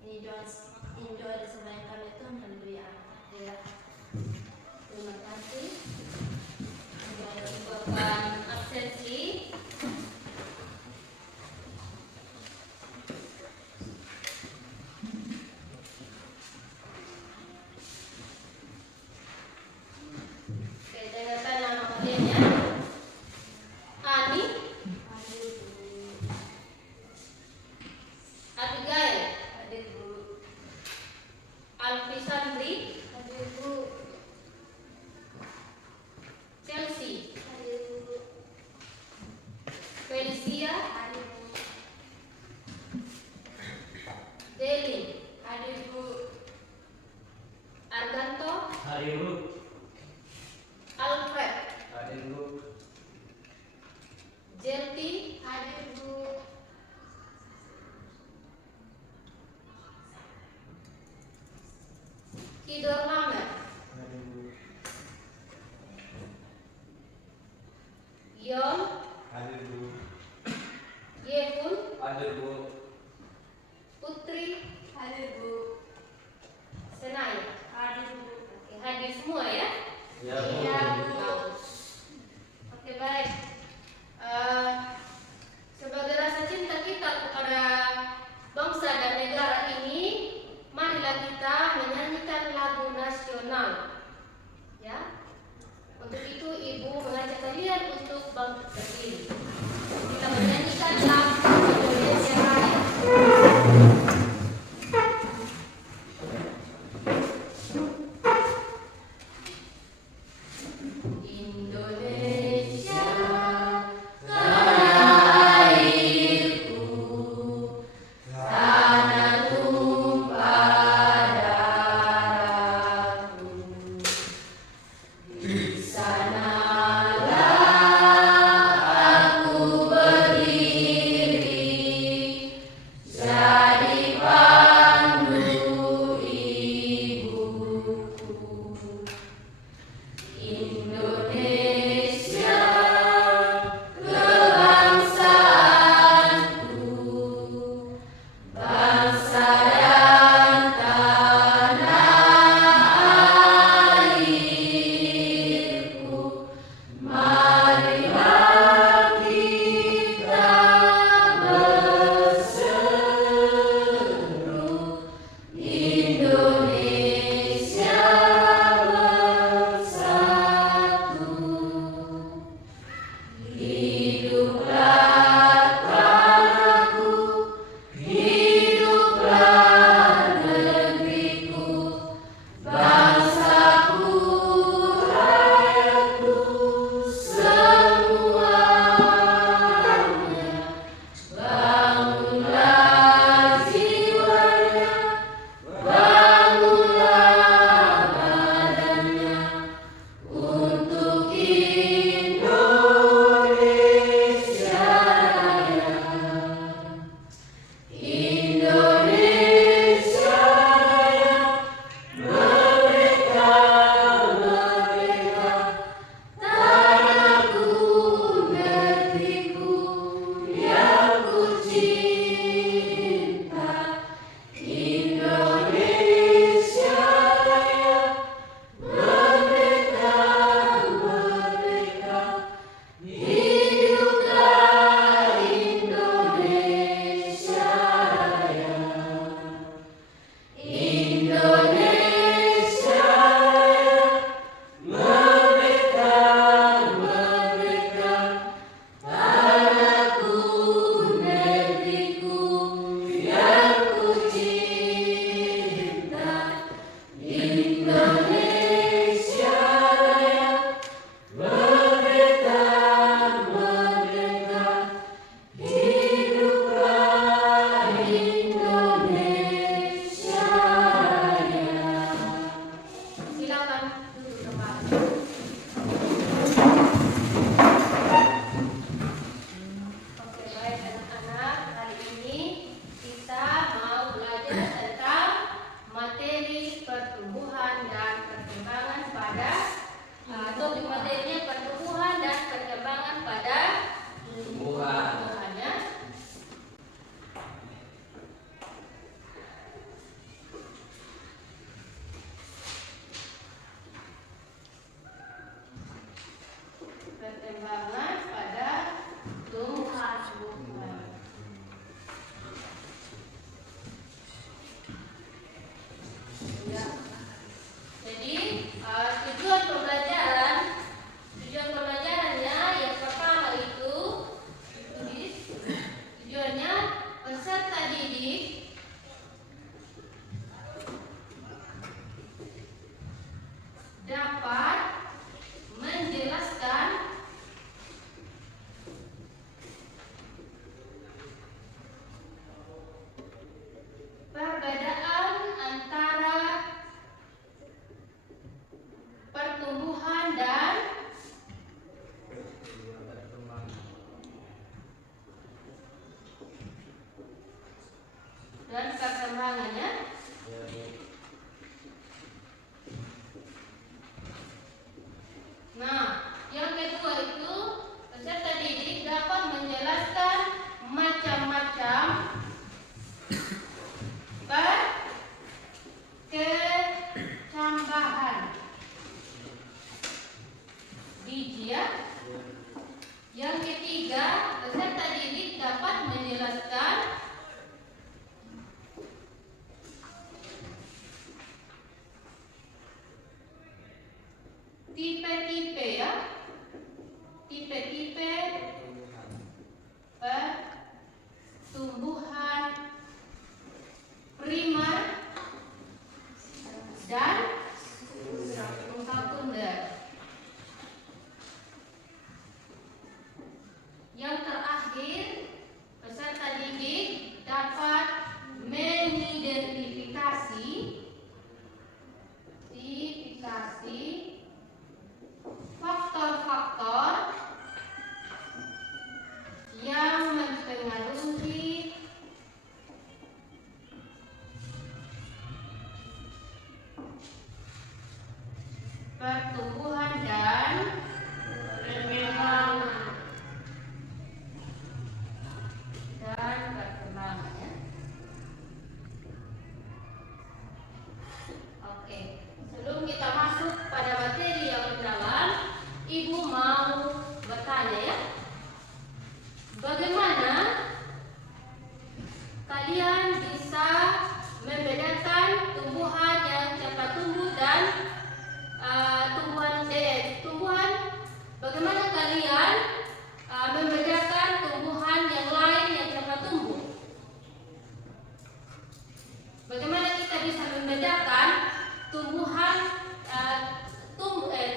Ini doa disampaikan kami Tuhan, haleluya. Ya. Terima kasih. Menyebabkan absensi. Felicia, Deli, hadir Bu. Arganto, hadir Bu. Alfred, Hadir Bu. Jelti, hadir Bu. Kidor Lamer, Hadir Bu. Yon, Hadir Bu. Yefun, Hadir Bu. Putri, Hadir Bu. Senaya, Hadir Bu. Oke, hadir semua ya? Ya Iya, Bu. Bu. Bagus. Oke, baik. Sebagai rasa cinta kita kepada bangsa dan negara ini, marilah kita menyanyikan lagu nasional. Ya. Untuk itu Ibu mengajak kalian untuk bangkit berdiri. Kita menyanyikan lagu Indonesia Raya. Indonesia tanah airku, tanah tumpah darahku. Di sanalah biji ya. Yang ketiga, peserta didik dapat menjelaskan tipe-tipe ya. Tipe-tipe pertumbuhan primer dan sekunder. Yang terakhir, peserta didik dapat mengidentifikasi faktor-faktor yang mempengaruhi pertumbuhan dan perkembangan ya. Oke, sebelum kita masuk pada materi yang mendalam, Ibu mau bertanya ya. Bagaimana kalian bisa membedakan tumbuhan yang cepat tumbuh dan tumbuhan? Bagaimana kalian membedakan tumbuhan yang lain yang cepat tumbuh? Bagaimana kita bisa membedakan tumbuhan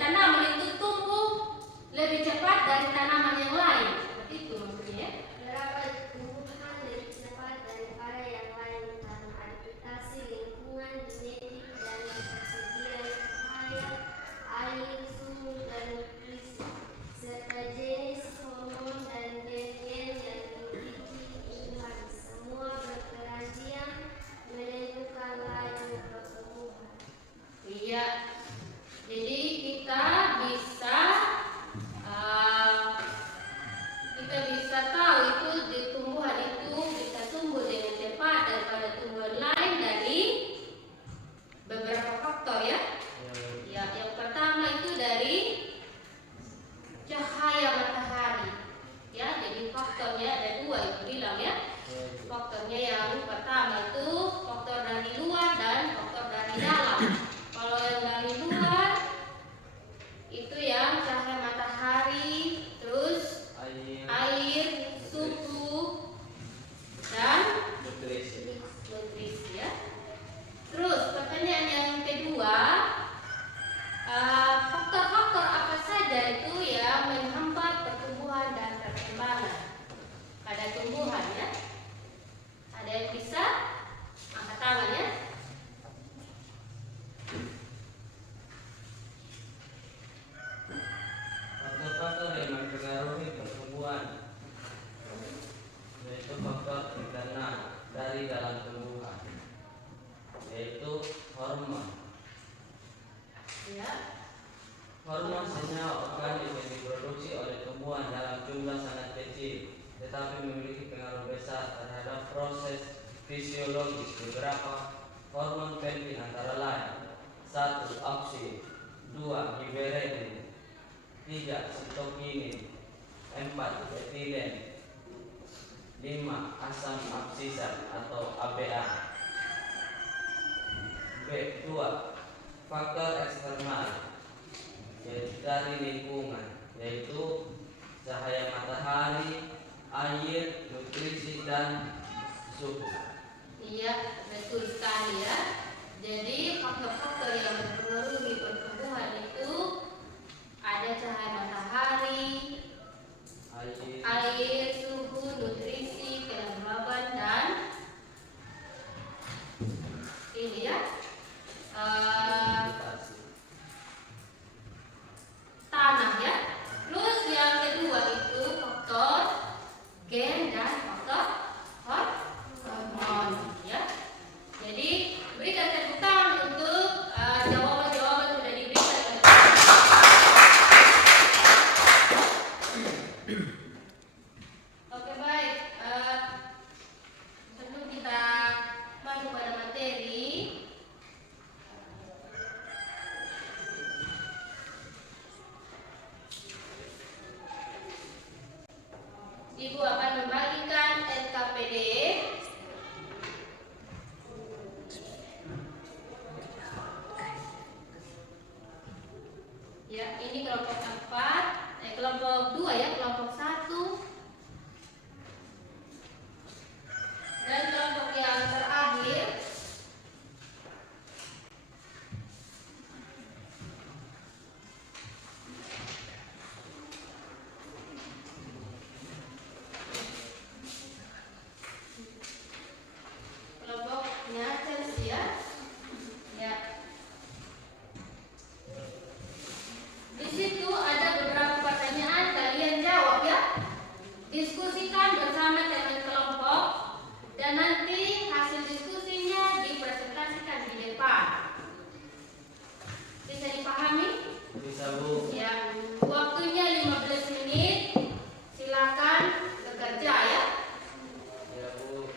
tanaman itu tumbuh lebih cepat dari tanaman yang lain? Seperti itu maksudnya. Beberapa tumbuhan lebih cepat daripada yang lain karena adaptasi lingkungan, genetik, dan ketersediaan cahaya, air, suhu, dan nutrisi, serta jenis hormon dan gen-gen yang dimiliki tumbuhan. Semua berperan menentukan laju pertumbuhan. Iya. Jadi kita bisa tahu itu di tumbuhan itu bisa tumbuh dengan cepat daripada tumbuhan lain dari beberapa faktor ya. Ya, yang pertama itu dari cahaya matahari. Ya, jadi faktornya ada dua itu bilang ya. Faktornya yang pertama itu faktor dari luar dan faktor dari dalam. Kalau yang dari luar itu yang cahaya matahari, terus air, suhu, dan nutrisi ya. Terus pertanyaan yang kedua, faktor-faktor apa saja itu yang menghambat pertumbuhan dan perkembangan pada tumbuhan ya? Ada yang bisa angkat tangan ya? Faktor-faktor yang mempengaruhi pertumbuhan yaitu faktor internal dari dalam tumbuhan, yaitu hormon. Ya. Hormon senyawa organik yang diproduksi oleh tumbuhan dalam jumlah sangat kecil, tetapi memiliki pengaruh besar terhadap proses fisiologis. Beberapa hormon penting antara lain: 1. Auksin, 2. Giberenin, 3. Sitokinin, 4. Etilen, 5. Asam absisat atau ABA. B. 2. Faktor eksternal yaitu dari lingkungan, yaitu cahaya matahari, air, nutrisi, dan suhu. Iya, betul sekali ya. Jadi faktor-faktor yang mempengaruhi pertumbuhan itu ada cahaya matahari, air, suhu, nutrisi, kelembaban, dan ini ya, tanah ya. Terus yang kedua itu faktor gen dan faktor hormon ya. Jadi berikan tepuk tangan untuk jawaban-jawaban sudah diberikan. Ibu akan membagikan LKPD. Ya, ini kelompok 4, kelompok 2 ya, kelompok 1. Dan kelompok yang terakhir kelompoknya Chelsea ya. Ya. Di situ ada beberapa pertanyaan, kalian jawab ya. Diskusikan bersama teman kelompok dan nanti hasil diskusinya dipresentasikan di depan. Bisa dipahami? Bisa, Bu. Ya. Waktunya 15 menit. Silakan bekerja ya. Ya, Bu.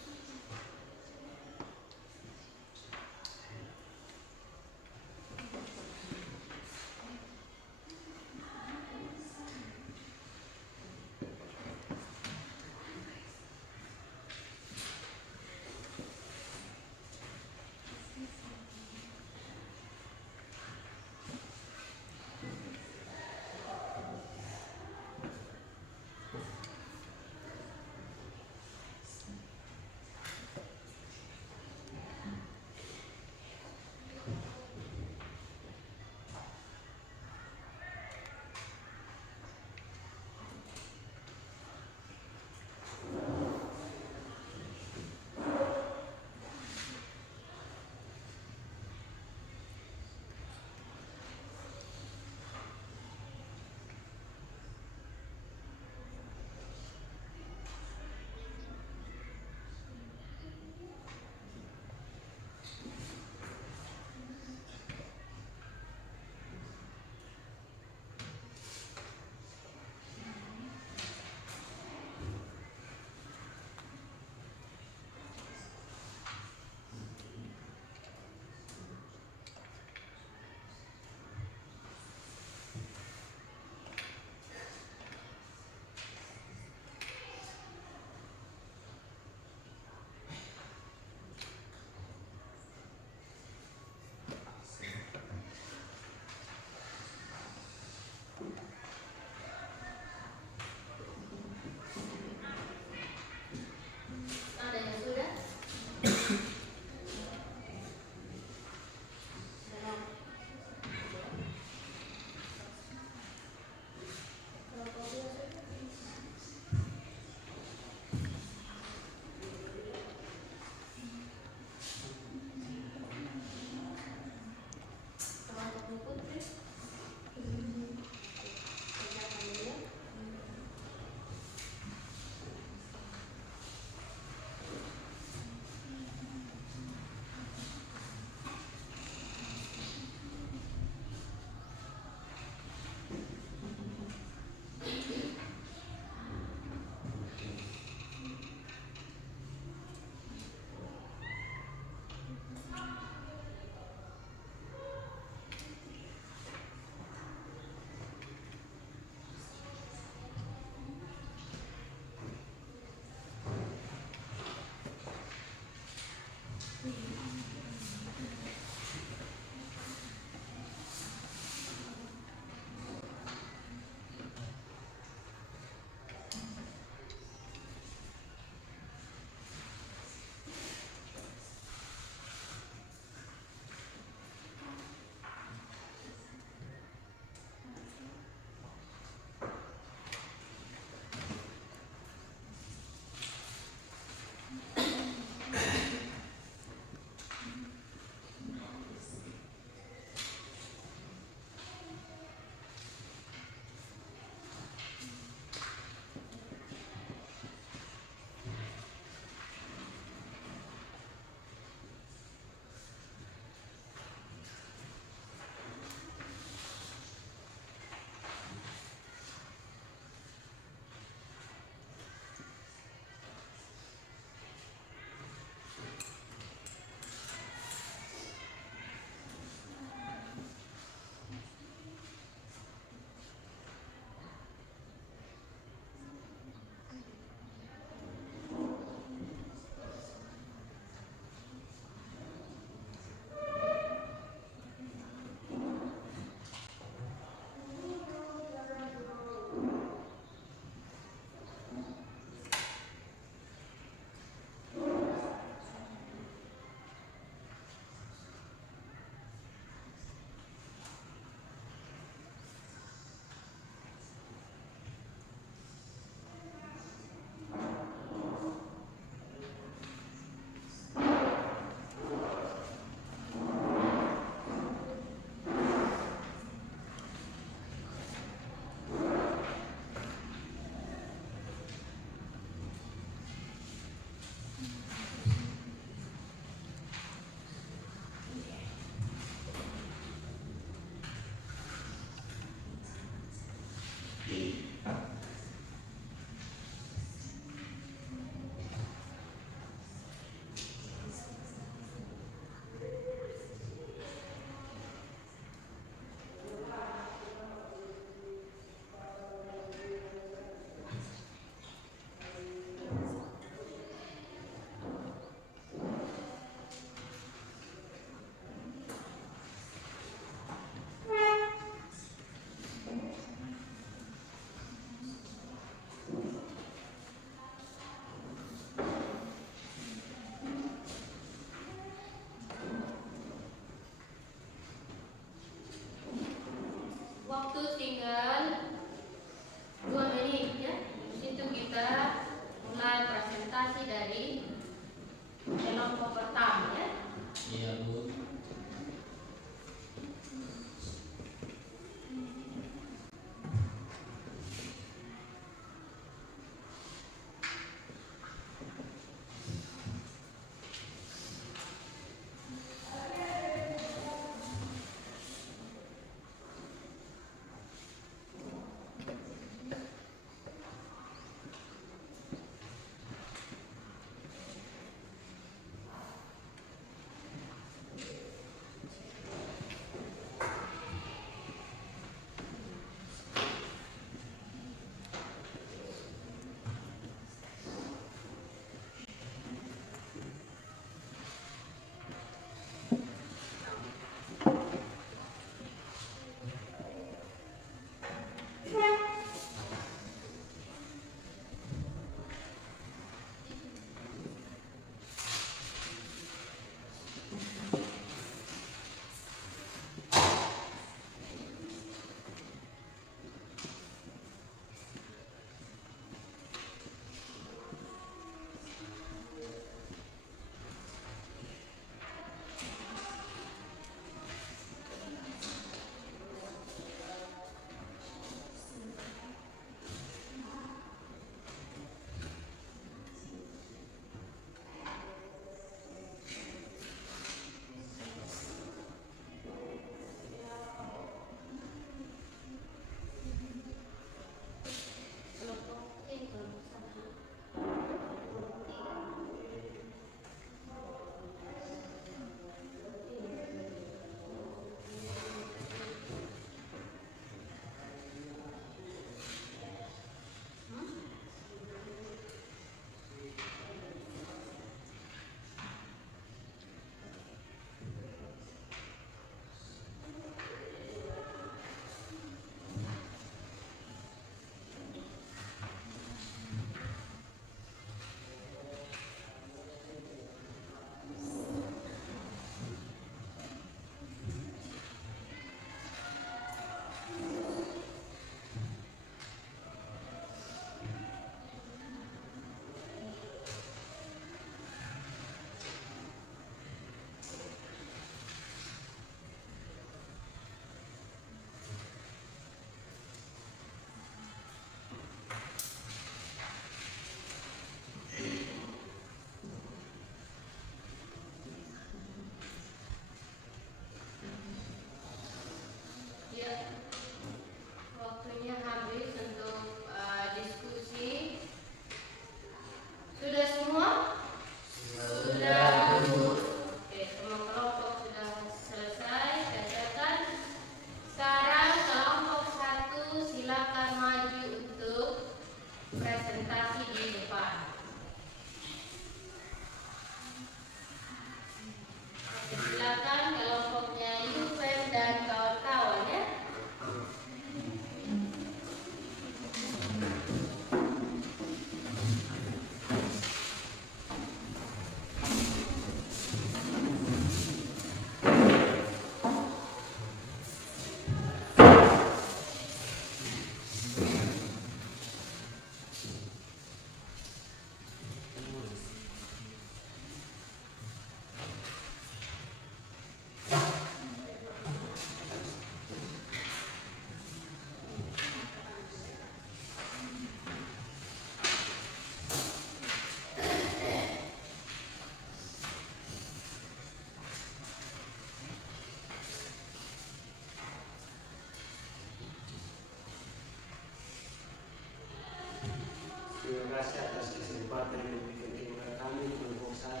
kasih atas kesempatan yang diberikan kepada kami kelompok 1.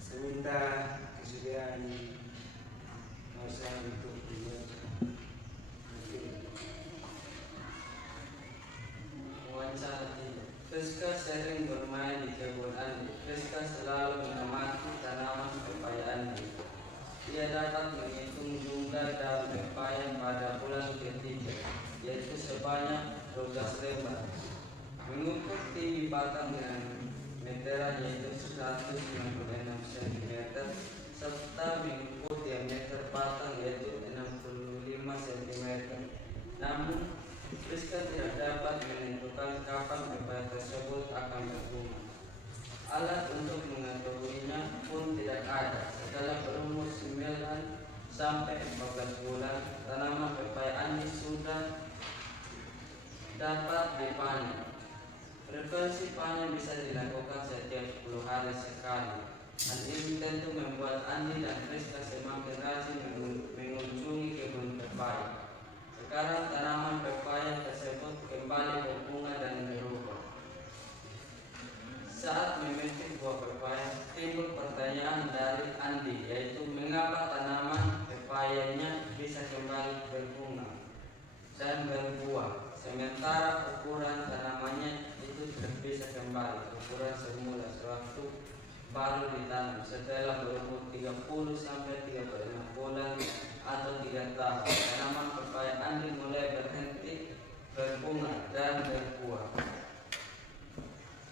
Saya minta kesediaan masa untuk membaca. Wawancara 3. Friska sering bermain di kebun Andi. Friska selalu mengamati tanaman pepaya Andi. Ia dapat menghitung jumlah daun pepaya pada bulan ketiga, yaitu sebanyak 12 lembar. Mengukur tinggi batang dengan meteran yaitu 196 cm, serta mengukur diameter batang yaitu 65 cm. Namun Friska tidak dapat menentukan kapan pepaya tersebut akan berbunga. Alat untuk mengetahuinya pun tidak ada. Setelah berumur 9 sampai 14 bulan, tanaman pepaya Andi sudah dapat dipanen. Frekuensi panen bisa dilakukan setiap 10 hari sekali. Hal ini tentu membuat Andi dan Friska semakin rajin mengunjungi kebun pepaya. Sekarang tanaman pepaya tersebut kembali berbunga dan berubah. Saat memetik buah pepaya, timbul pertanyaan dari Andi, yaitu mengapa tanaman pepayanya bisa kembali berbunga dan berbuah, sementara ukuran tanamannya itu tidak bisa kembali ukuran semula sewaktu baru ditanam setelah berumur 30 sampai 36 bulan atau 3 tahun. Tanaman pepaya Andi mulai berhenti berbunga dan berbuah.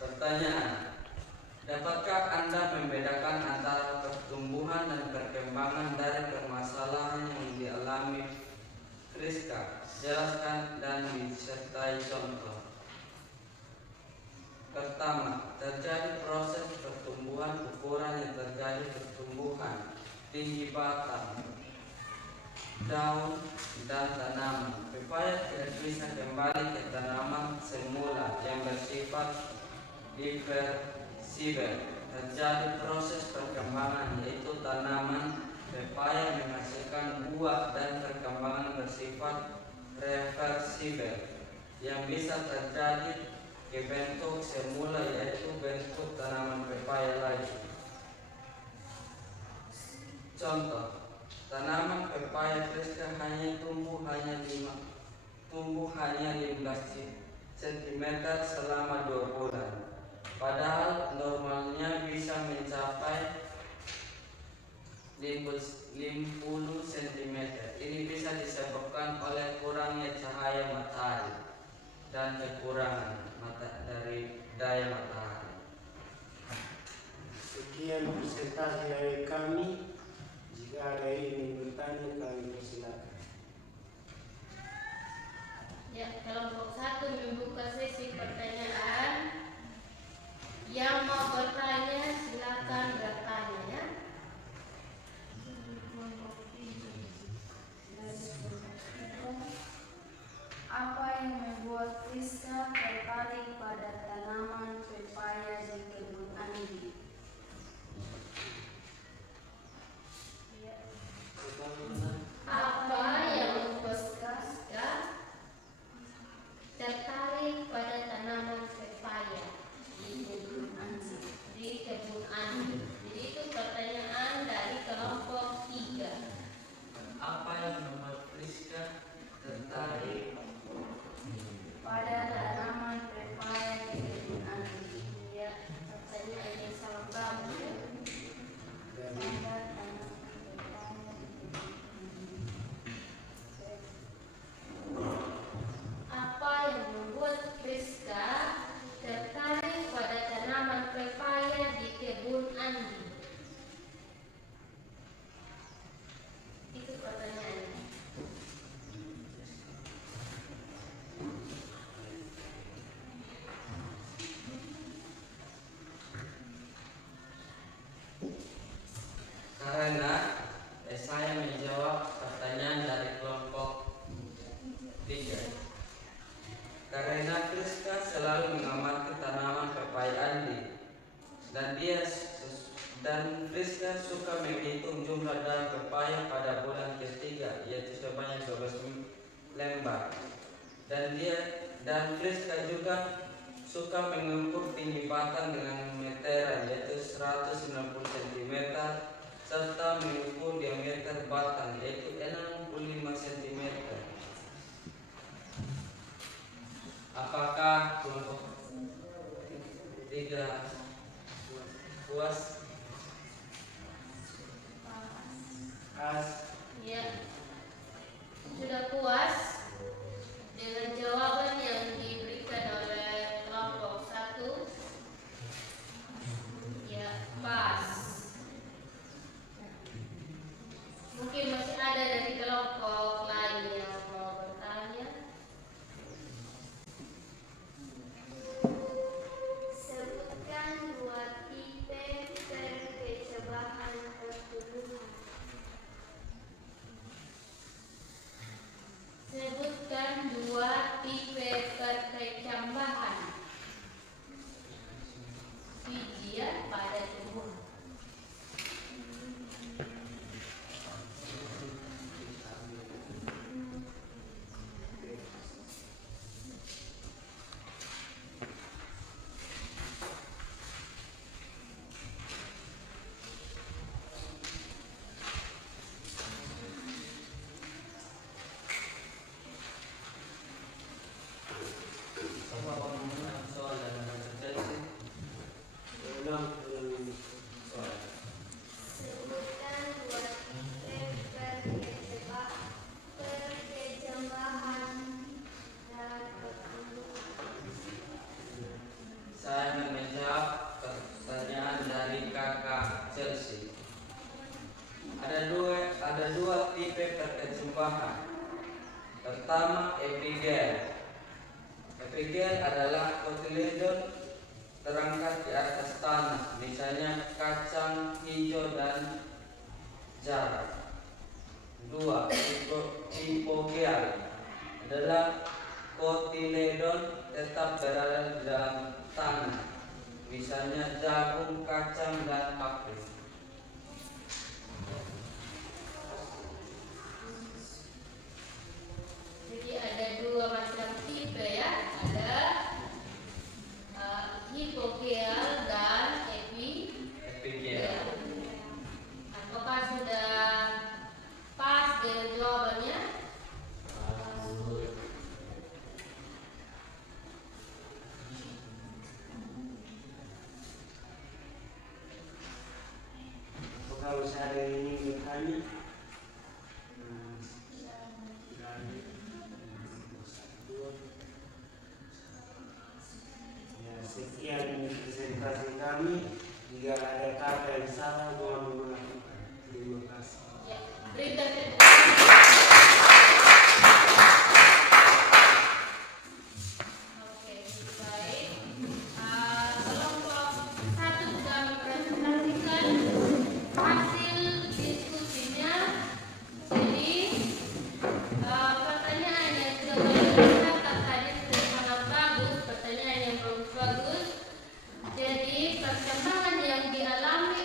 Pertanyaan: dapatkah Anda membedakan antara pertumbuhan dan perkembangan dari permasalahan yang dialami Friska? Jelaskan dan disertai contoh. Pertama, terjadi proses pertumbuhan. Ukuran yang terjadi pertumbuhan tinggi batang, daun, dan tanaman. Pepaya tidak bisa kembali ke tanaman semula yang bersifat irreversibel. Terjadi proses perkembangan, yaitu tanaman pepaya menghasilkan buah dan perkembangan bersifat reversibel yang bisa terjadi ke bentuk semula, yaitu bentuk tanaman pepaya lagi. Contoh, tanaman pepaya Friska hanya tumbuh hanya 15 cm selama 2 bulan. Padahal normalnya bisa mencapai 50 cm. Ini bisa disebabkan oleh kurangnya cahaya matahari dan kekurangan dari daya matahari. Sekian presentasi dari kami. Jika ada yang ingin bertanya, kami persilakan. Ya, kelompok 1 membuka sesi pertanyaan. Yang mau bertanya silakan bertanya ya. Apa yang membuat Friska tertarik pada tanaman pepaya di kebun Andi? Apa yang membuat Friska tertarik pada tanaman pepaya di kebun Andi? Jadi itu pertanyaan dari kelompok 3. Apa yang membuat Friska tertarik Pada tanaman pepaya di kebun Andi. Ya, pertanyaan yang sangat bagus ya. Pada tanaman pepaya di kebun Andi. Apa yang membuat Friska tertarik pada tanaman pepaya di kebun Andi? Itu pertanyaannya. Karena saya menjawab pertanyaan dari kelompok 3. Karena Friska selalu mengamati tanaman pepaya Andi dan dia Dan Friska suka menghitung jumlah daun pepaya pada bulan ketiga, yaitu sebanyak 12 lembar. Dan Friska juga suka mengukur tinggi batang dengan meteran, yaitu 190 cm, serta mengukur diameter batang, yaitu 65 cm. Apakah kelompok 3 puas? Ya, sudah puas dengan jawaban yang diberikan oleh kelompok 1? Ya, pas. Mungkin masih ada dari kelompok lain yang mau bertanya. Sebutkan 2 tipe perkecambahan pertumbuhan. Sebutkan 2 tipe perkecambahan bijian pada tumbuhan. Sama pengumuman soal dan presentasi. Ulang Soal. Sebutkan 2 tipe perkecambahan dan pertumbuhan. Saya akan menjawab pertanyaan dari kakak Chelsea. Ada dua tipe perkecambahan. Pertama, epigel. Epigel adalah cotyledon terangkat di atas tanah, misalnya kacang hijau dan jarak. Dua, hipogel adalah cotyledon tetap berada di dalam tanah, misalnya jagung, kacang, dan apel. Jadi ada 2 macam tipe ya, ada hipogel dan Epigel. Apakah sudah pas dengan jawabannya? Kalau saya ada yang ingin bertanya, ya, sekian presentasi kami. Jika ada kata yang salah, mohon maaf. Terima kasih. Ya, berikan Oke, baik. Kelompok 1 sudah mempresentasikan hasil diskusinya. Jadi pertanyaan yang sudah dicatat tadi sudah sangat bagus, pertanyaan yang bagus-bagus. Jadi perkembangan yang dialami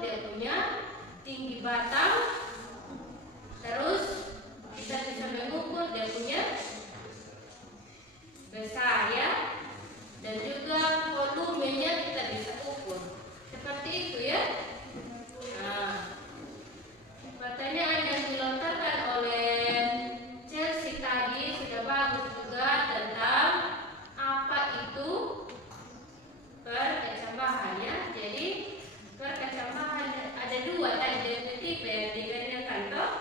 dia punya tinggi batang, terus kita bisa mengukur dia punya besar ya, dan juga volumenya kita bisa ukur seperti itu ya. Nah, pertanyaan yang dilontarkan oleh Chelsea tadi sudah bagus juga tentang apa itu perkecambahan ya. Jadi perkecambahan ada dua tadi tipe yang dibedakan toh.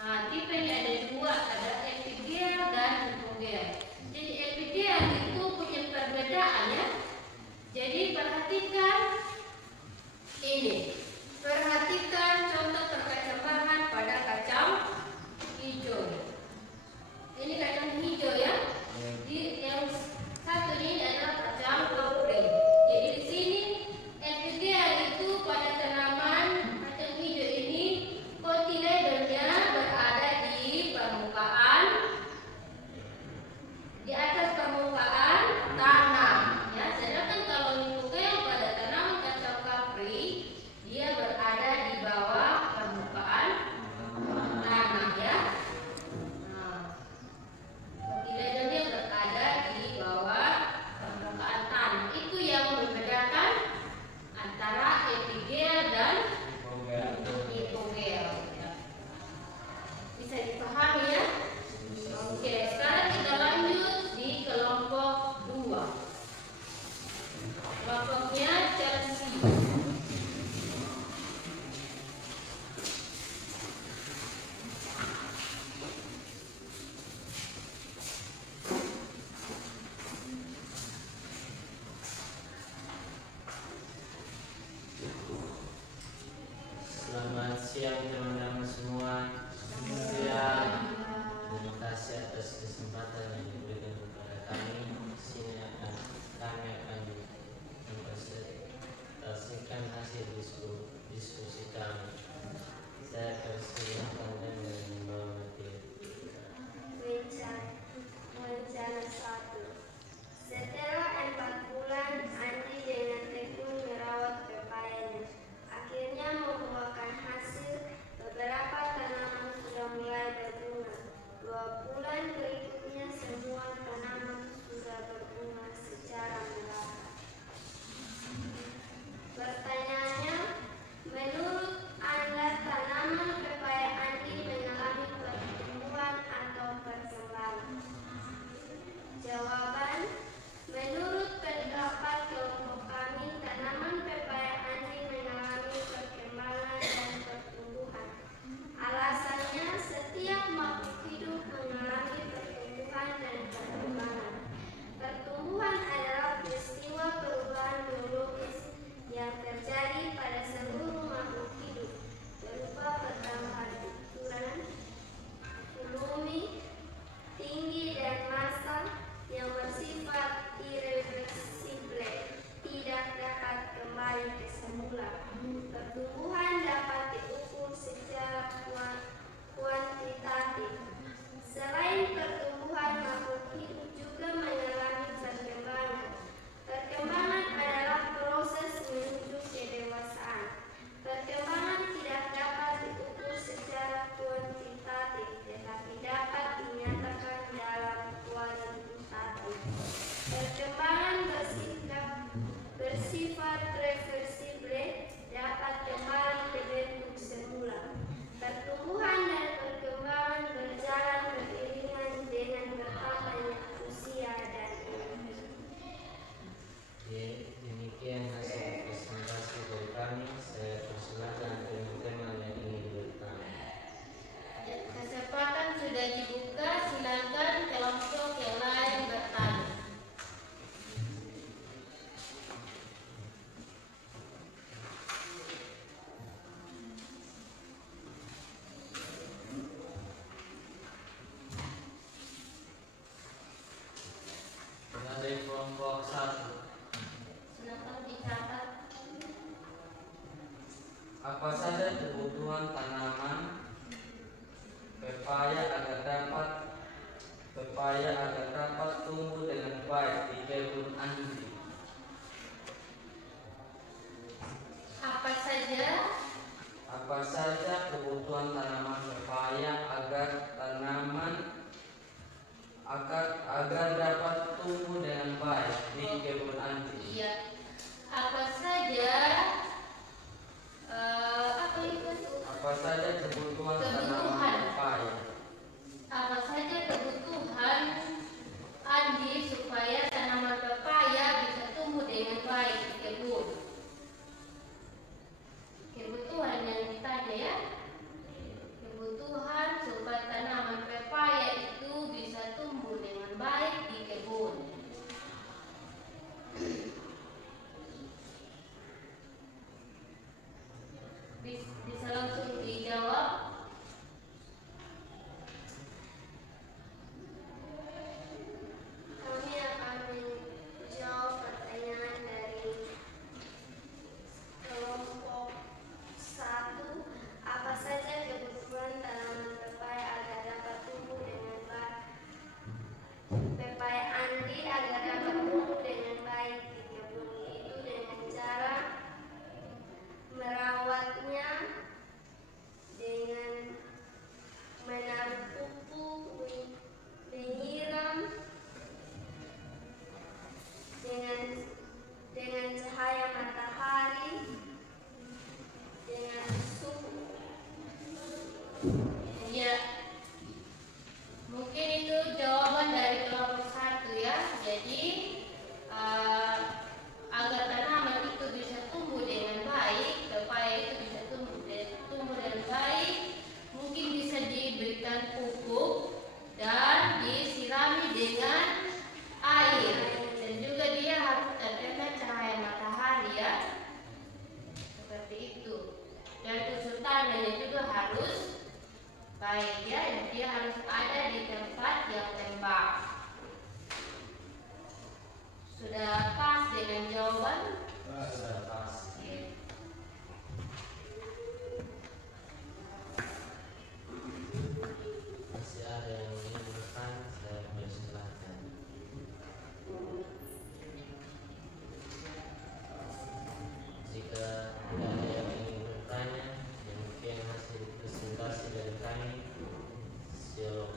Nah, tipenya ada dua, ada epigel dan hipogel. Jadi epigel itu punya perbedaan ya. Jadi perhatikan ini. Perhatikan contoh perkecambahan pada kacang hijau. Ini kacang hijau ya. Yang satu ini adalah kacang kapri. Jadi di sini epigel itu pada tanaman kacang hijau ini kotiledonnya berada di permukaan, di atas permukaan tanah ya. Sedangkan kalau hipogel pada tanaman kacang kapri dia berada di bawah permukaan tanah ya. Nah, kotiledonnya berada di bawah permukaan tanah. Itu yang membedakan antara epigel dan hipogel ya. Bisa dipahami ya? Oke, sekarang kita lanjut di kelompok 2. Kelompoknya Chelsea. Selamat siang teman-teman semua. Siang. Terima kasih atas kesempatan yang diberikan kepada kami. Di sini kami akan mempresentasikan hasil diskusi kami. Saya persilahkan dengan membawa materi. Rencana 1. Setelah 4 bulan, Andi dengan tekun merawat pepayanya. Akhirnya membuahkan hasil. Beberapa tanaman sudah mulai berbunga. 2 bulan berikutnya semua tanaman sudah berbunga secara merata. Pertanyaannya, menurut Anda tanaman pepaya Andi mengalami pertumbuhan atau perkembangan? Jawaban, menurut pendapat kelompok kami, tanaman pepaya Andi mengalami perkembangan dan pertumbuhan. Alasannya, setiap makhluk hidup mengalami pertumbuhan dan perkembangan. Pertumbuhan adalah peristiwa perubahan biologis yang terjadi pada seluruh makhluk hidup, berupa pertambahan ukuran, volumenya, tinggi dan massa yang bersifat irreversible, tidak dapat kembali ke semula. Pertumbuhan dapat diukur secara kuantitatif. Selain pertumbuhan, makhluk hidup juga mengalami perkembangan. Perkembangan adalah proses menuju kedewasaan. Perkembangan tidak dapat diukur secara kuantitatif, tetapi dapat dinyatakan dalam kualitatif. Perkembangan bersifat reversible, dapat kembali ke bentuk semula. Pertumbuhan dan perkembangan berjalan beriringan dengan bertambahnya usia dan ilmu. Demikian hasil presentasi dari kami. Saya persilakan teman-teman yang ingin bertanya. Kesempatan sudah dibuka, silakan kelompok yang lain bertanya. Dari kelompok 1. Silakan dicatat. Apa saja kebutuhan tanaman pepaya agar dapat tumbuh dengan baik di kebun Andi? Apa saja Apa saja kebutuhan tanaman pepaya? Apa saja kebutuhan Andi supaya tanaman pepaya bisa tumbuh dengan baik di kebun? Kebutuhan yang ditanya ya. Kebutuhan supaya tanaman pepaya itu bisa tumbuh dengan baik di kebun. Bisa langsung dijawab. Kami akan menjawab pertanyaan dari kelompok 1. Apa saja kebutuhan tanaman pepaya agar dapat tumbuh dengan baik? Pepaya Andi agar dapat tumbuh dengan baik di kebun itu dengan cara merawatnya dengan menaruh pupuk, menyiram dengan cahaya matahari, dengan suhu. Ya, mungkin itu jawaban dari kelompok 1 ya. Jadi agar tanaman itu bisa tumbuh dengan baik, pepaya itu bisa tumbuh dengan baik, mungkin bisa diberikan pupuk dan disirami dengan air, dan juga dia harus terkena cahaya matahari ya, seperti itu. Dan unsur tanahnya juga harus baik ya, dia harus ada di tempat yang lembab. Sudah pas dengan jawaban? Sudah pas. Masih ada yang ingin bertanya, saya persilahkan. Jika tidak ada yang ingin bertanya, demikian hasil presentasi dari kami. Shalom.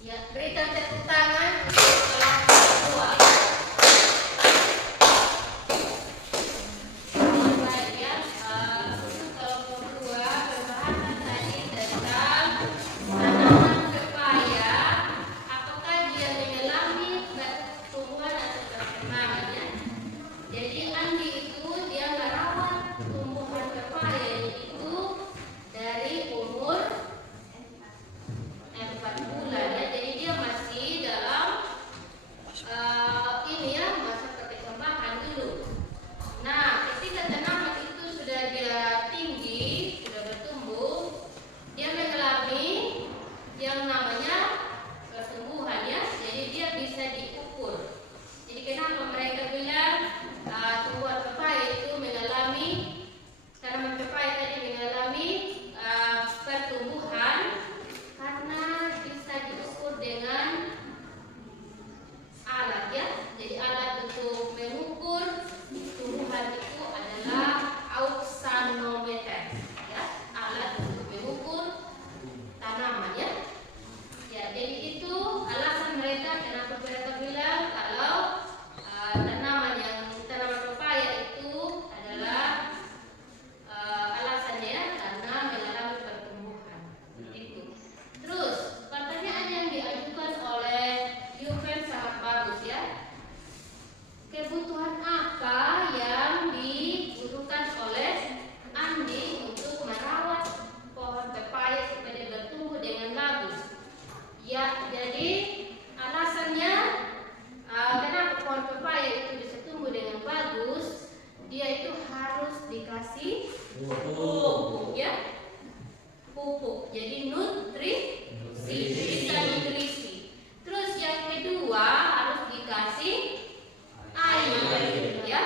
Ya, berikan tepuk tangan untuk kelompok 2. Baik ya, untuk kelompok 2 pembahasan tadi tentang tanaman pepaya. Apakah dia mengalami pertumbuhan atau perkembangan ya? Jadi Andi itu dia merawat tumbuhan pepaya itu dari umur 4 bulan ya. Jadi dia masih dalam ini ya, masa perkembangan dulu. Nah, ketika tanaman itu sudah dia tinggi, sudah bertumbuh, dia mengalami yang namanya pertumbuhan ya. Jadi dia bisa diukur. Jadi kenapa mereka bilang tumbuhan pepaya itu mengalami, tanaman pepaya tadi mengalami pertumbuhan karena bisa diukur dengan alat ya. Jadi alat untuk mengukur tumbuhan itu adalah auxanometer ya, alat untuk mengukur tanaman ya. Ya, jadi itu alasan mereka kenapa mereka bilang kalau tanaman pepaya itu adalah alasannya ya, karena mengalami pertumbuhan. Itu. Terus pertanyaan yang diajukan oleh Yuven sangat bagus ya. Kebutuhan apa yang dibutuhkan oleh Andi untuk merawat pohon pepaya supaya bertumbuh dengan bagus? Ya, jadi alasannya kenapa pohon pepaya itu bisa tumbuh dengan bagus, dia itu harus dikasih pupuk ya. Pupuk. Jadi nutrisi, bisa nutrisi. Terus yang kedua harus dikasih air ya.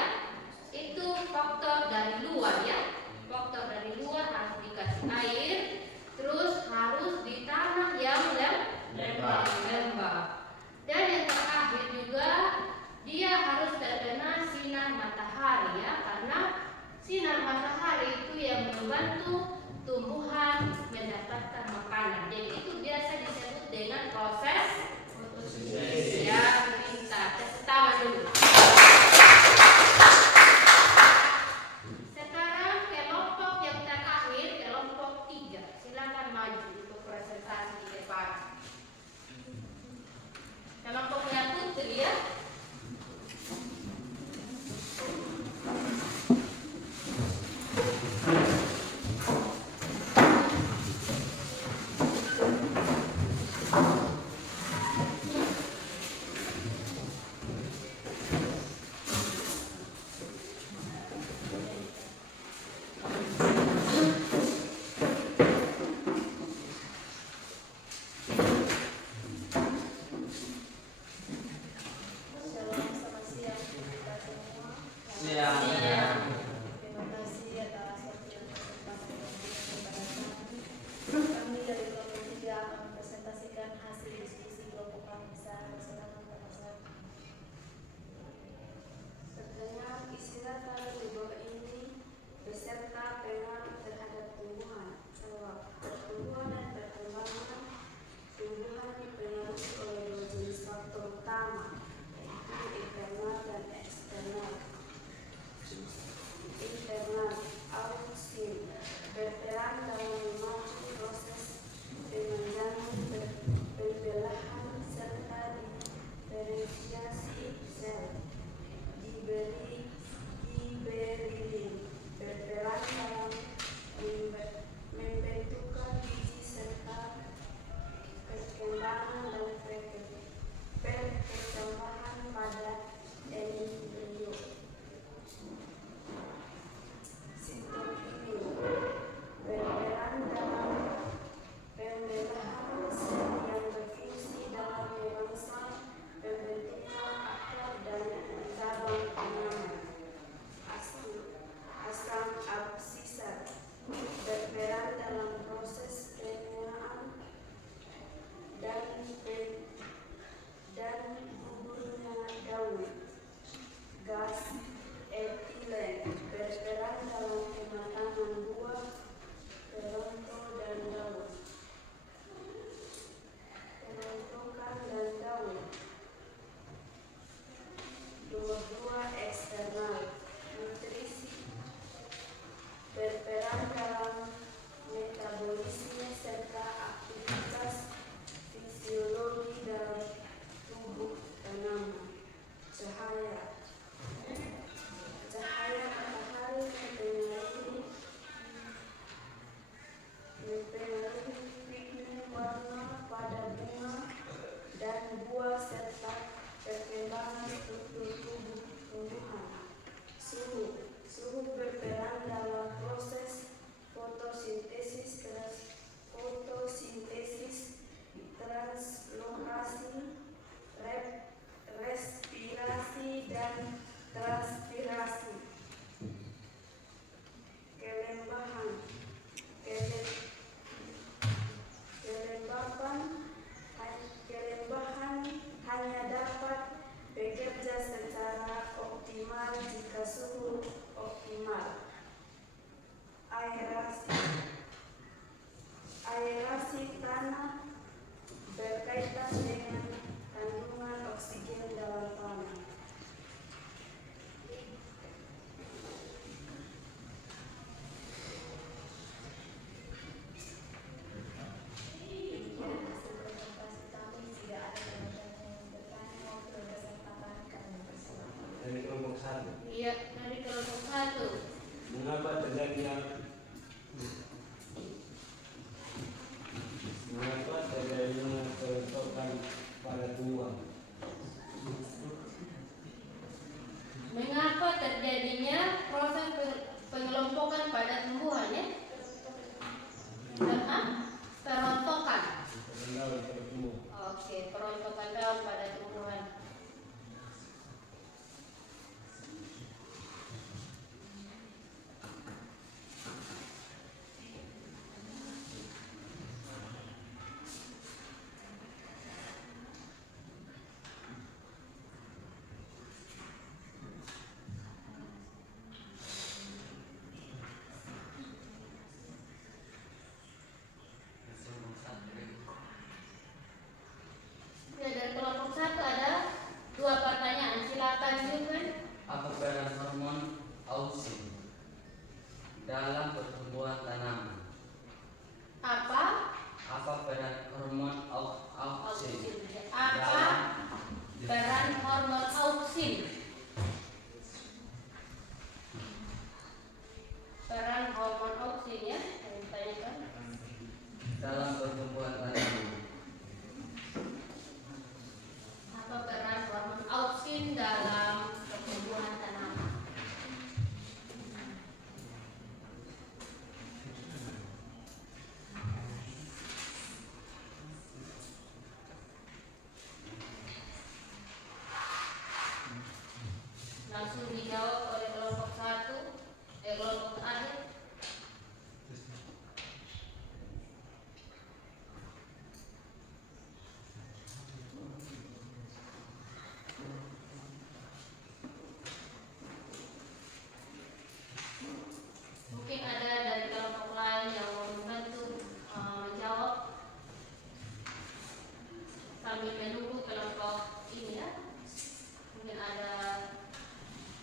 Itu faktor dari luar ya. Faktor dari luar harus dikasih air. Terus harus di tanah yang lembab. Dan yang terakhir juga dia harus terkena sinar matahari ya, karena sinar matahari itu yang membantu tumbuhan mendapatkan makanan. Jadi itu biasa disebut dengan proses fotosintesa. Ya, kita tepuk tangan dulu. Sekarang kelompok yang terakhir, kelompok 3. mengapa terjadinya kerontokan pada tumbuhan? Mengapa terjadinya proses pengelompokan pada tumbuhan ya? Perontokan. Oke, perontokan daun pada tumbuhan. Ya, dari kelompok 1 ada 2 pertanyaan. Silakan juga. Apa peran hormon auxin dalam pertumbuhan tanaman? Apa? Apa peran hormon auxin Apa peran hormon auksin? Peran hormon auksin ya, yang ditanyakan. dalam pertumbuhan tanaman? Apa peran hormon auksin dalam pertumbuhan tanaman? Langsung dijawab oleh kelompok 1, kelompok terakhir. Mungkin ada dari kelompok lain yang mau membantu menjawab sambil menunggu kelompok ini ya. Mungkin ada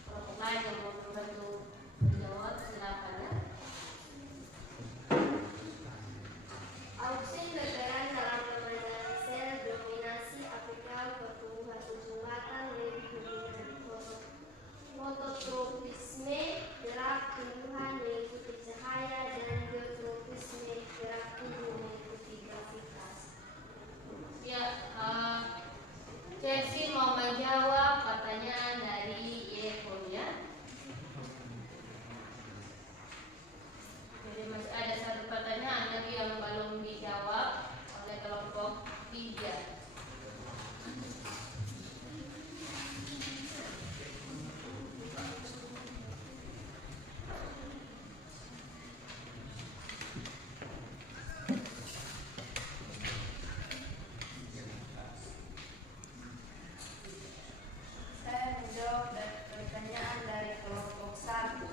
kelompok lain yang mau membantu menjawab, silakan ya. Auksin berperan dalam permainan sel dominasi apikal pertumbuhan ujung batang lebih dominan fototropisme gerak tumbuhan mengikuti cahaya dan geotropisme gerak tumbuh mengikuti gravitas. Ya, Chelsea mau menjawab pertanyaan dari Yehon ya. Jadi masih ada 1 pertanyaan lagi yang belum dijawab oleh kelompok 3. Saya menjawab pertanyaan dari kelompok 1.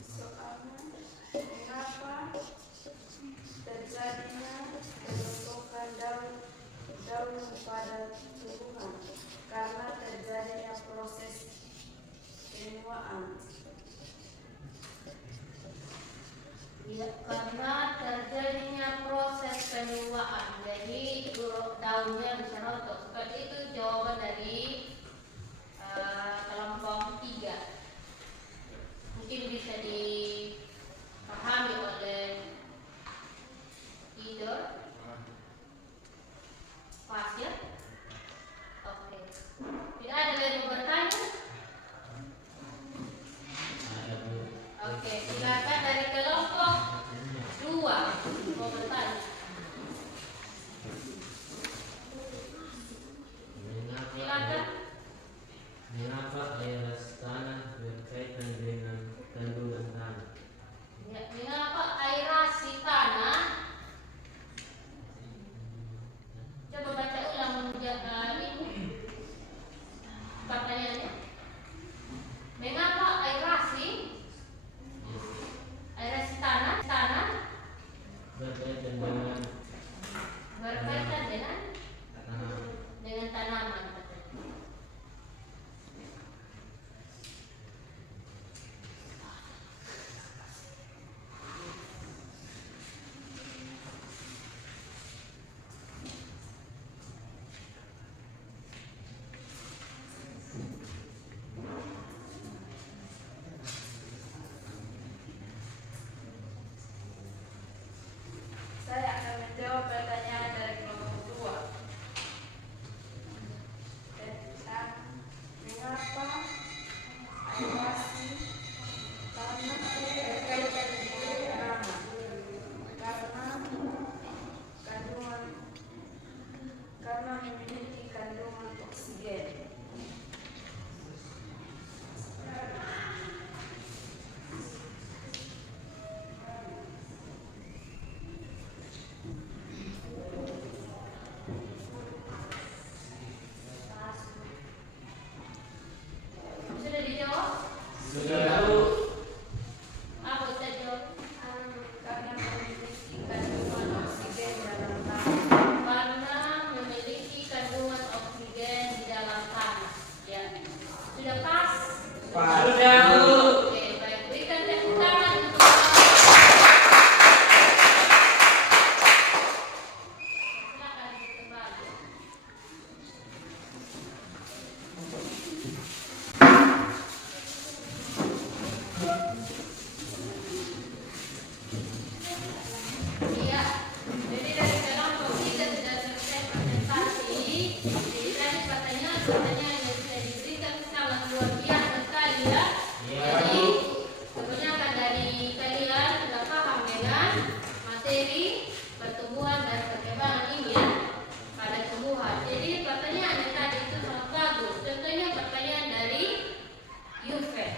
Soalnya, mengapa terjadinya penumpukan daun pada tumbuhan? Karena terjadinya proses penuaan. Ya, karena terjadinya proses penuaan, jadi daunnya bisa rontok. Seperti itu jawaban dari kelompok 3. Mungkin bisa dipahami oleh leader. Pas ya? Oke. Tidak ada lagi yang bertanya? Ada Bu. Oke, silakan dari kelompok 2 mau bertanya. Mengapa Silakan. pertanyaan yang sudah diberikan sangat luar biasa sekali ya. Jadi kebanyakan dari kalian sudah paham dengan materi pertumbuhan dan perkembangan ini ya pada tumbuhan. Jadi pertanyaan yang tadi itu sangat bagus. Contohnya pertanyaan dari Yufet.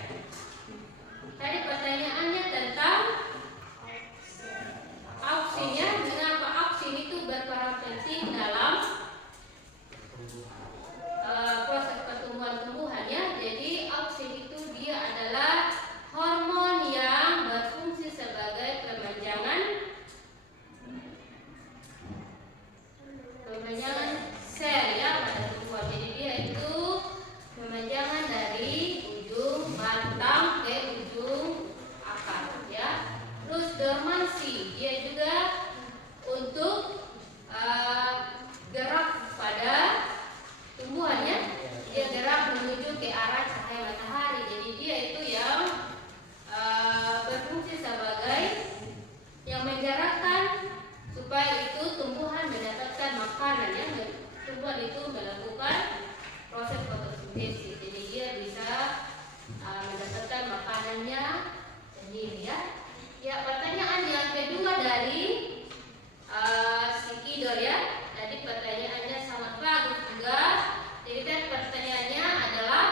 Tadi pertanyaannya tentang auksin ya. Mengapa auksin itu berperan penting dalam proses pertumbuhan tumbuhannya? Jadi auksin itu dia adalah hormon yang berfungsi sebagai pemanjangan sel ya pada tumbuhan. Jadi dia itu pemanjangan dari ujung batang ke ujung akar ya. Terus dormansi dia juga untuk gerak pada tumbuhannya, dia gerak menuju ke arah cahaya matahari. Jadi dia itu yang berfungsi sebagai yang menggerakkan supaya itu tumbuhan mendapatkan makanan ya. Tumbuhan itu melakukan proses fotosintesis. Jadi dia bisa mendapatkan makanannya sendiri ya. Ya, pertanyaan yang kedua dari si Kidor ya. Tadi pertanyaannya sangat bagus juga. Jadi kan pertanyaannya adalah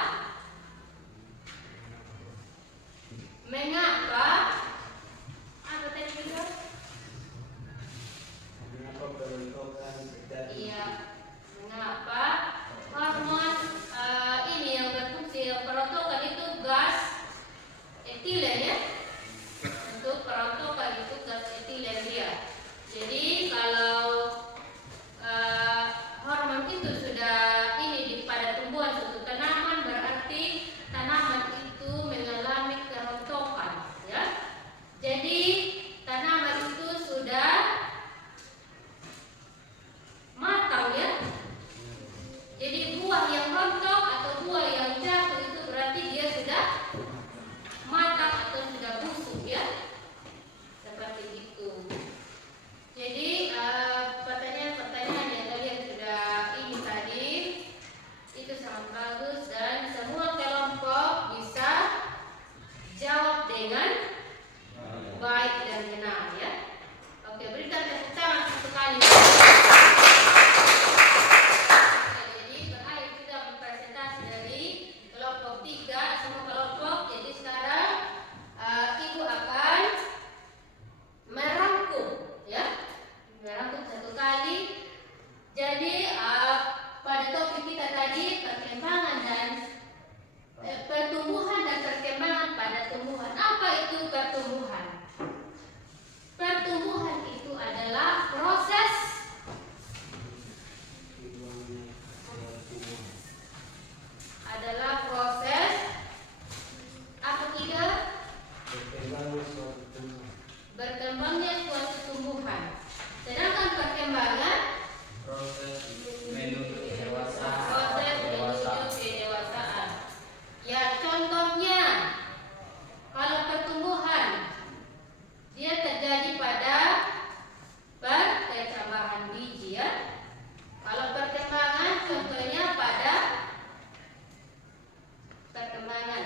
mengapa apa tadi Kidor? Mengapa kerontokan terjadi? Iya, mengapa hormon ini yang berfungsi perontokan itu gas etilen ya? Untuk perontokan itu gas etilen dia. Jadi kalau hormon itu sudah ini pada tumbuhan suatu tanaman, berarti tanaman itu mengalami kerontokan ya. Jadi tanaman itu sudah matang ya. Jadi buah yang rontok atau buah yang jatuh itu berarti dia sudah matang atau sudah busuk ya. Seperti itu. Jadi pertanyaan-pertanyaan yang kalian sudah ini tadi itu sangat bagus dan semua kelompok bisa jawab dengan baik dan benar ya. Oke, berikan tepuk tangan satu kali. Jadi berakhir sudah presentasi dari kelompok 3 semua kelompok. Jadi sekarang Ibu akan merangkum ya. Merangkum satu kali. Jadi pada topik kita tadi perkembangan dan pertumbuhan dan perkembangan pada tumbuhan. Apa itu pertumbuhan? Pertumbuhan itu adalah proses apa tidak? Berkembangnya suatu tumbuhan. Sedangkan perkembangan Proses menuju dewasa. proses menuju kedewasaan. Ya, contohnya kalau pertumbuhan dia terjadi pada perkembangan biji ya. Kalau perkembangan contohnya pada perkembangan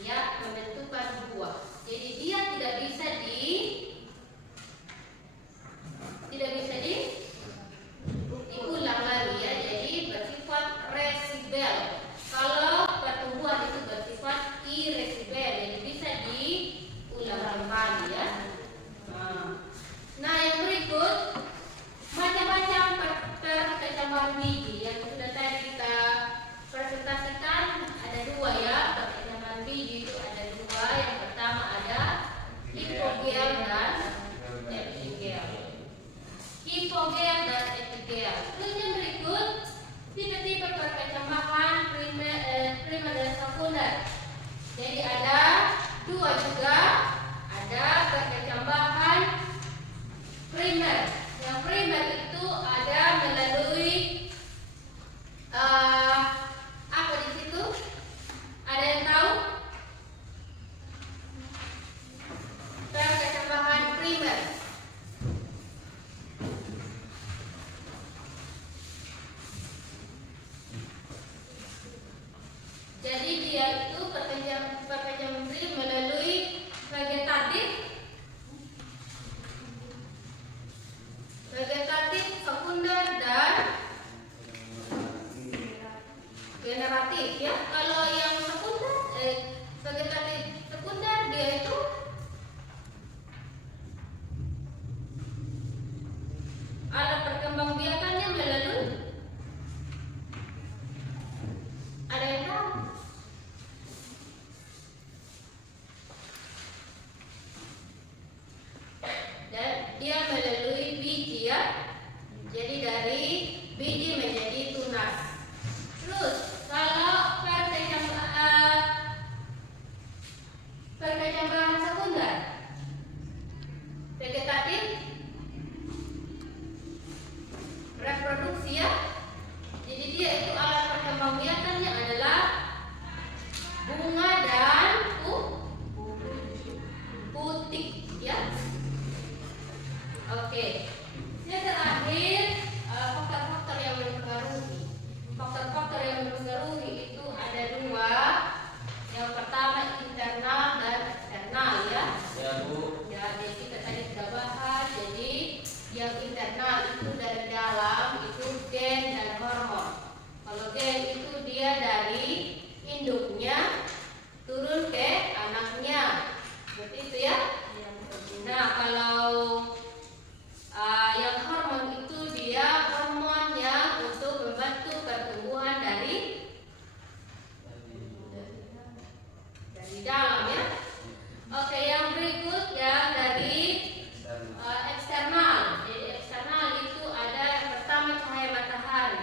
ya pembentukan buah. Jadi dia tidak bisa diulang lagi ya. Jadi bersifat resibel. Kalau pertumbuhan itu bersifat iresibel, jadi bisa diulang kembali ya. Nah yang berikut macam-macam perkembangan biji yang sudah tadi kita presentasikan ada 2 ya. Perkembangan biji itu ada 2. Yang pertama ada hipogel dan epigel. Hipogel dan epigel. Terus yang berikut tipe-tipe perkembangan primer dan sekunder. Jadi ada 2 juga. Ada perkembangan primer. Yang primer itu ada melalui apa di situ? Ada yang tahu? Perkembangan primer. jadi dari biji menjadi tunas. Terus kalau perkecambahan sekunder, vegetatif, reproduksi ya. Jadi dia itu alat perkembangbiakannya adalah bunga dan putik ya. Oke. Yang terakhir faktor-faktor yang mempengaruhi. Faktor-faktor yang mempengaruhi itu ada dua. Yang pertama internal dan eksternal ya. Ya Bu. Ya, jadi kita tadi sudah bahas. Jadi yang internal itu dari dalam itu gen dan hormon. Kalau gen itu dia dari induknya turun ke anaknya. Seperti itu ya. Nah, kalau yang hormon itu dia hormonnya untuk membantu pertumbuhan dari dalam ya. Oke, yang berikut yang dari eksternal. Jadi eksternal itu ada yang pertama cahaya matahari.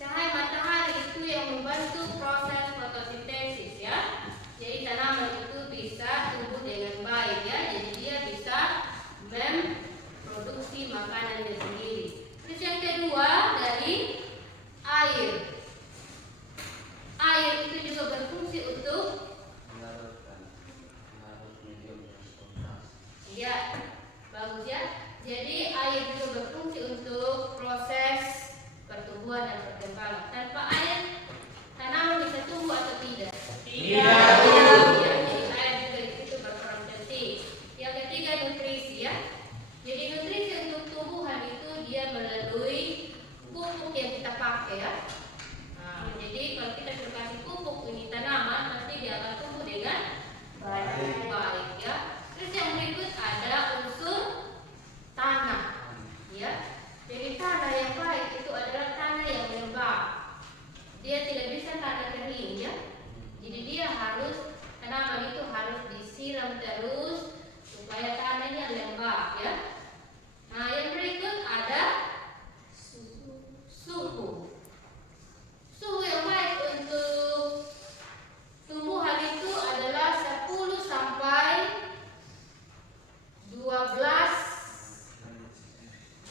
Cahaya matahari itu yang membantu proses fotosintesis ya. Jadi tanaman itu bisa tumbuh dengan baik ya. Jadi dia bisa memproduksi makanannya sendiri. Terus yang kedua dari air. Air itu juga berfungsi untuk ya, bagus ya. Jadi air juga berfungsi untuk proses pertumbuhan dan perkembangan. Tanpa air, tanaman bisa tumbuh atau tidak? Tidak. Ya, jadi air juga di situ berperan penting. Yang ketiga nutrisi ya. Jadi nutrisi untuk tumbuhan itu dia melalui pupuk yang kita pakai ya. Nah, jadi kalau kita sudah kasih pupuk ini tanaman, nanti dia akan tumbuh dengan baik ya. Terus yang berikut ada unsur tanah ya. Jadi tanah yang baik itu adalah tanah yang lembab. Dia tidak bisa tanah kering ya. Jadi dia harus, tanaman itu harus disiram terus supaya tanahnya lembab ya. Nah, yang berikut ada suhu. Suhu yang baik untuk tumbuhan itu adalah 10 sampai 12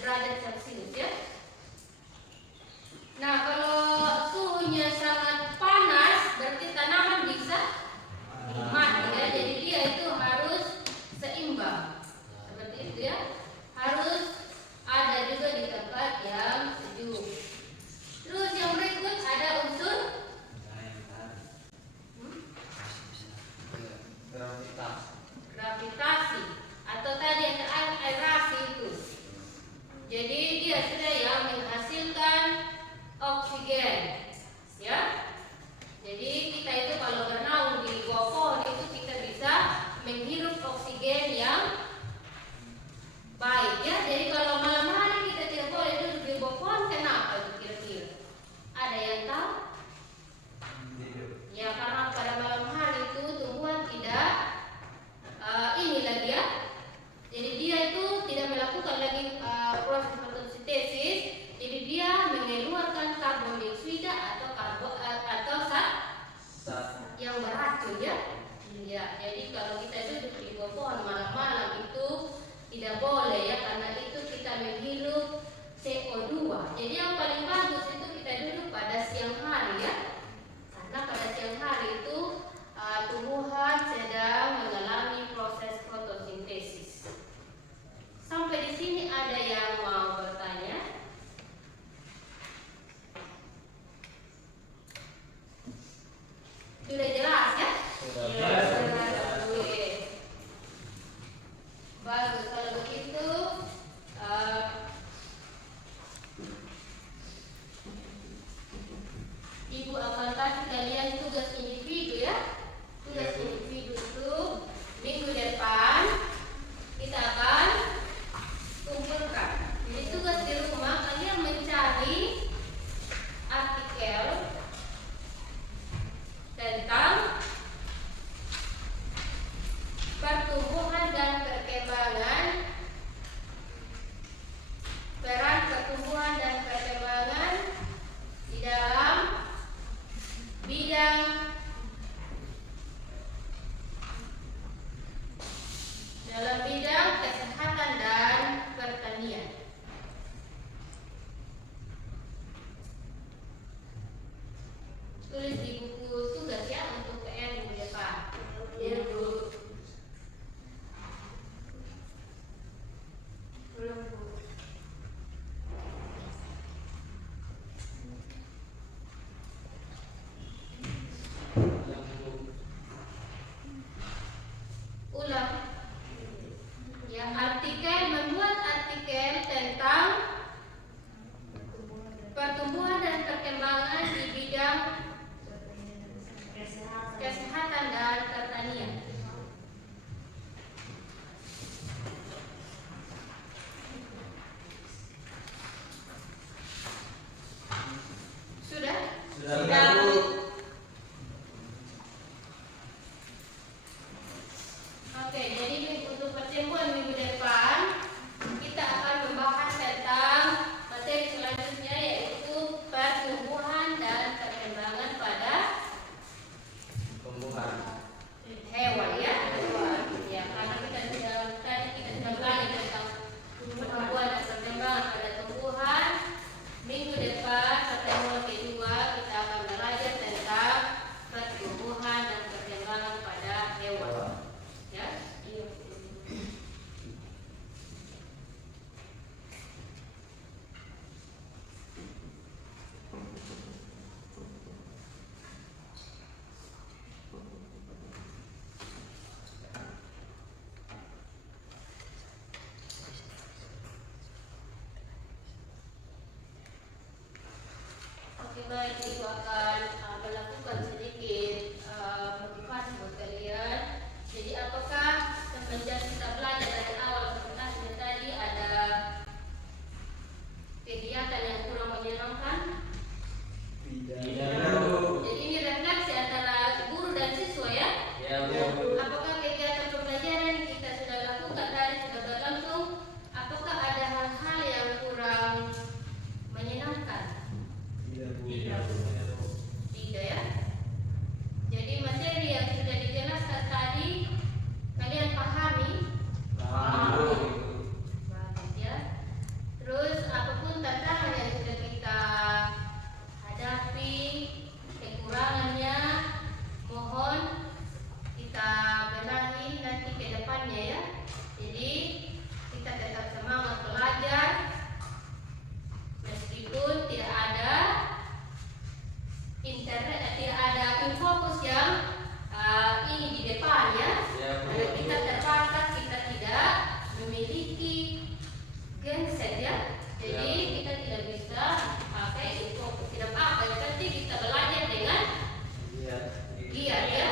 derajat Celcius ya. Nah, kalau suhunya sangat panas berarti tanaman bisa mati ya. Jadi dia itu harus seimbang. Seperti itu ya. Harus ada juga di tempat yang sejuk. Terus yang berikut ada unsur gravitasi atau tadi yang terakhir aerasi itu. Jadi dia sudah yang menghasilkan oksigen ya. Jadi kita itu kalau bernaung di bawah pohon itu kita bisa menghirup oksigen yang baik ya. Jadi kalau malam hari kita tidak boleh duduk di bawah pohon, kenapa itu kira-kira? Ada yang tahu? Ya, karena pada malam hari itu tumbuhan tidak ini lagi ya. Jadi dia itu tidak melakukan lagi proses fotosintesis. Jadi dia mengeluarkan karbon dioksida atau zat yang beracun ya. Ya, jadi kalau kita duduk di bawah pohon malam-malam itu tidak boleh ya, karena itu kita menghirup baik itu akan melakukan sedikit motivasi buat kalian. Jadi apakah semenjak kita belajar dari awal sampai akhir tadi ada kegiatan yang kurang menyenangkan? Tidak. Jadi ini refleksi antara guru dan siswa ya? Ya, Bu. Apakah kegiatan pembelajaran yang kita sudah lakukan dari sudah berlangsung? Apakah ada hal-hal yang kurang menyenangkan? Tidak ya? Jadi materi yang sudah dijelaskan tadi kalian pahami? Bagus ya. Terus apapun tantangan yang sudah kita hadapi, kekurangannya mohon kita benahi nanti ke depannya ya. Jadi kita tetap semangat belajar meskipun tidak ada internet, tidak ada infokus yang ini di depan ya. Karena kita terbatas, kita tidak memiliki genset ya. Jadi kita tidak bisa pakai infokus. Tidak apa-apa, yang penting kita belajar dengan giat ya.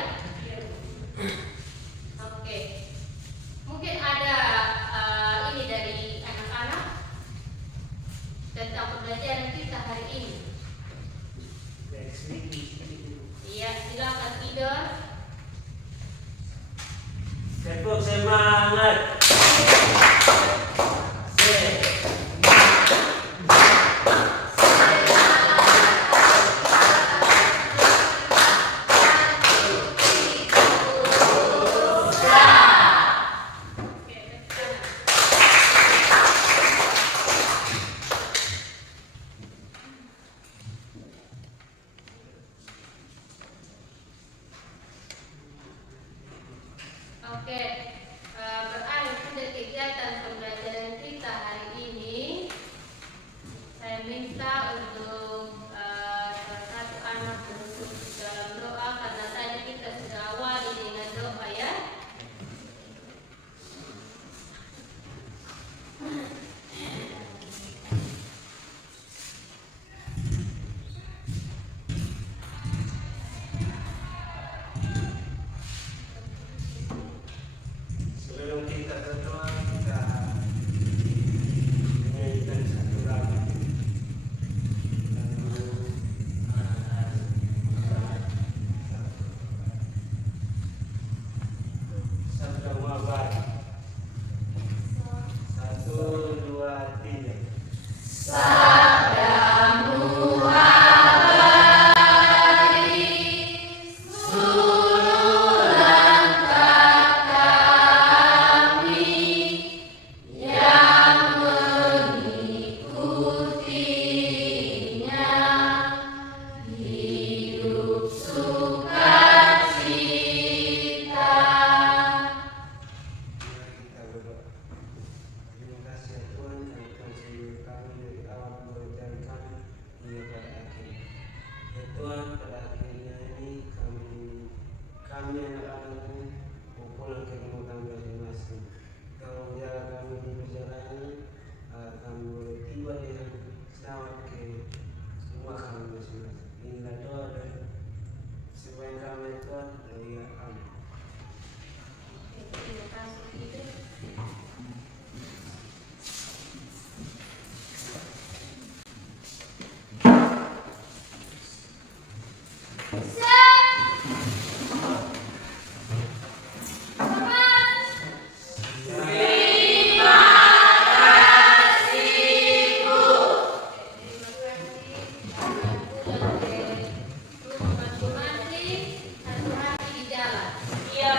Oke. Mungkin ada ini dari anak-anak tentang pembelajaran kita hari ini. Iya, silakan Idor. Tepuk semangat. Oke, berakhir sudah kegiatan pembelajaran kita hari ini. Saya minta untuk salah satu anak menutup dalam doa karena tadi kita sudah awali dengan doa ya. Sebelum kita berdoa, kita menyanyikan satu lagu. Sabda Muhammad. 1, 2, 3. Kita berdoa. Terima kasih ya Tuhan karena Tuhan sendiri kami dari awal pembelajaran kami hingga pada akhirnya. Ya Tuhan, pada akhirnya ini kami anak-anakmu mau pulang ke rumah kami masing-masing. Kau jaga kami di perjalanan, kami boleh tiba dengan selamat ke rumah kami masing-masing. Inilah doa dan sembahyang kami ya Tuhan. Haleluya. Amin. Terima kasih Idor. Masing-masing hati-hati di jalan. Iya.